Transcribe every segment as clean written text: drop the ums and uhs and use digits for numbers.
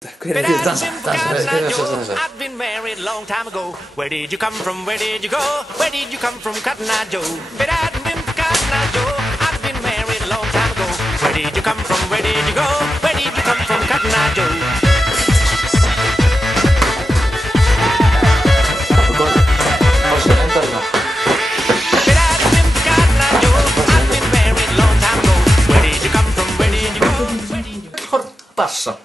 Hver er þetta dansa? I've been married a long time ago. Where did you come from? Where did you go? Where did you come from, Cotton Eye Joe? Cotton Eye Joe. I've been married a long time ago. Where did you come from? Where did you go? Where did you come from, Cotton Eye Joe? Bassa.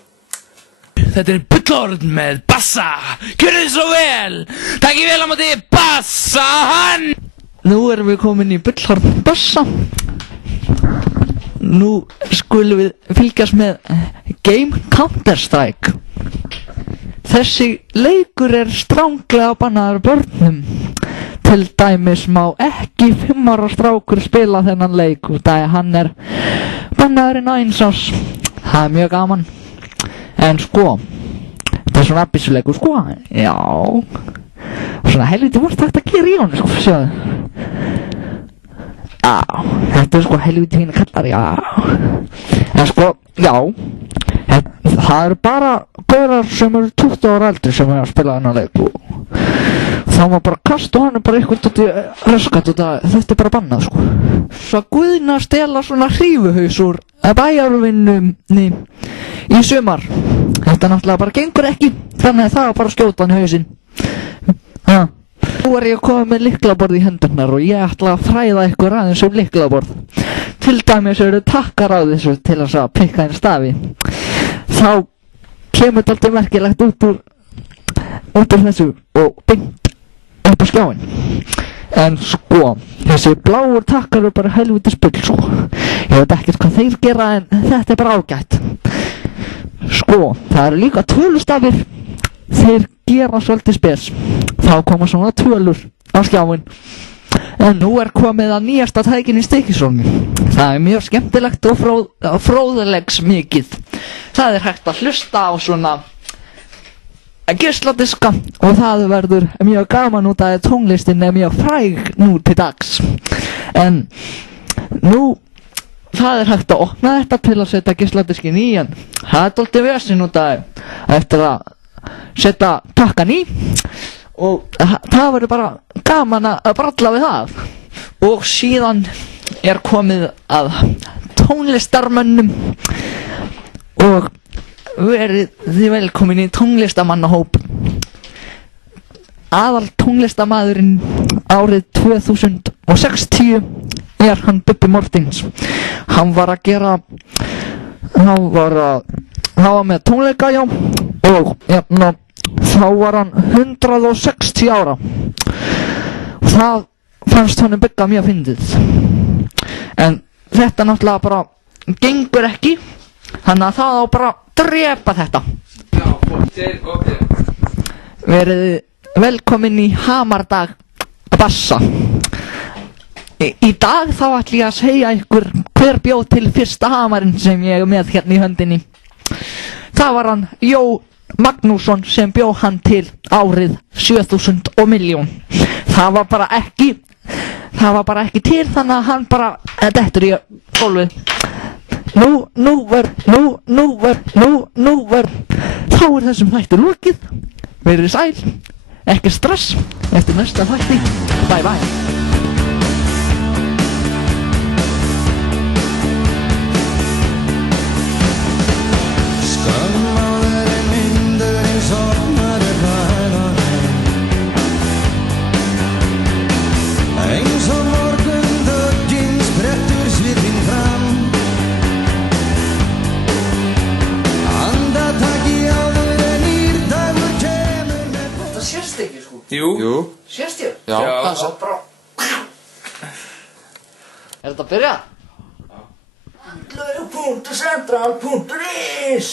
Þetta Bullhorn með Bassa. Gjörðu þið svo vel. Takk vel á móti Bassa hann. Nú erum við komin í Bullhorn Bassa. Nú skulum við fylgjast með Game Counter-Strike. Þessi leikur stránglega bannaður börnum. Til dæmis má ekki 5 ára strákur spila þennan leik út af hann bannaðurinn á 1 árs. Það mjög gaman. En sko, þetta svona byssuleikur sko, já. Svona helviti vort hægt að gera í honum sko, sjáðu. Já, þetta sko helviti fína kallar, já. En sko, já. Það bara gaurar sem 20 ára eldri sem að spila þennan leik og þá má bara kasta hann bara eitthvað út í raskat og þetta bara bannað sko. Svo Guðna stela svona hrífuhaus úr bæjarvinnunni í sumar. Þetta náttúrulega bara gengur ekki, þannig að það var bara að skjóta hann í hausinn. Nú ég komið með lyklaborð í hendurnar og ég ætla að fræða ykkur aðeins lyklaborð. Til dæmis eru takkar á þessu til þess að pikka einn stafi. Þá kemur þetta merkilegt út úr þessu og beint upp á skjáinn. En sko, þessi bláur takkar eru bara helvítis bull sko. Ég veit ekkert hvað þeir gera en þetta bara ágætt. Sko, það eru líka tölustafir. Þeir gera svolítið spes. Þá koma svona tölur á skjáinn. En nú komið að nýjasta tækinn í Stykkishólmi. Það mjög skemmtilegt og fróðlegs mikið. Það hægt að hlusta á svona geisladiska og það verður mjög gaman út af tónlistin mjög fræg nú til dags. En nú það hægt að opna þetta til að setja geisladiskin í en það dálítið vesinn út af eftir að setja takkan í og það verður bara gaman að bralla við það. Og síðan komið að tónlistarmönnum og verið þið velkomin í tónlistamannahóp. Aðal tónlistamæðurinn árið 2060 hann Bubbi Morthens. Hann var með tónleika, já, og þá var hann 160 ára. Það fannst honum Bubba mjög fyndið. En þetta náttúrulega bara gengur ekki, þannig að það á bara drepa þetta. Já, ok. Verið velkomin í Hamardag Bassa. Í dag þá ætlum ég að segja ykkur hver bjó til fyrsta hamarinn sem ég með hérna í höndinni. Það var hann Jón Magnússon sem bjó hann til árið 7000 og milljón. Það var bara ekki til þannig að hann bara dettur í gólfið. Þá þessum þætti lokið. Verið sæl, ekki stress, eftir næsta þætti. Bye bye. Jú. Sést ég? Já. Það er svo bara. Þetta að byrja? Andlaugur.central.is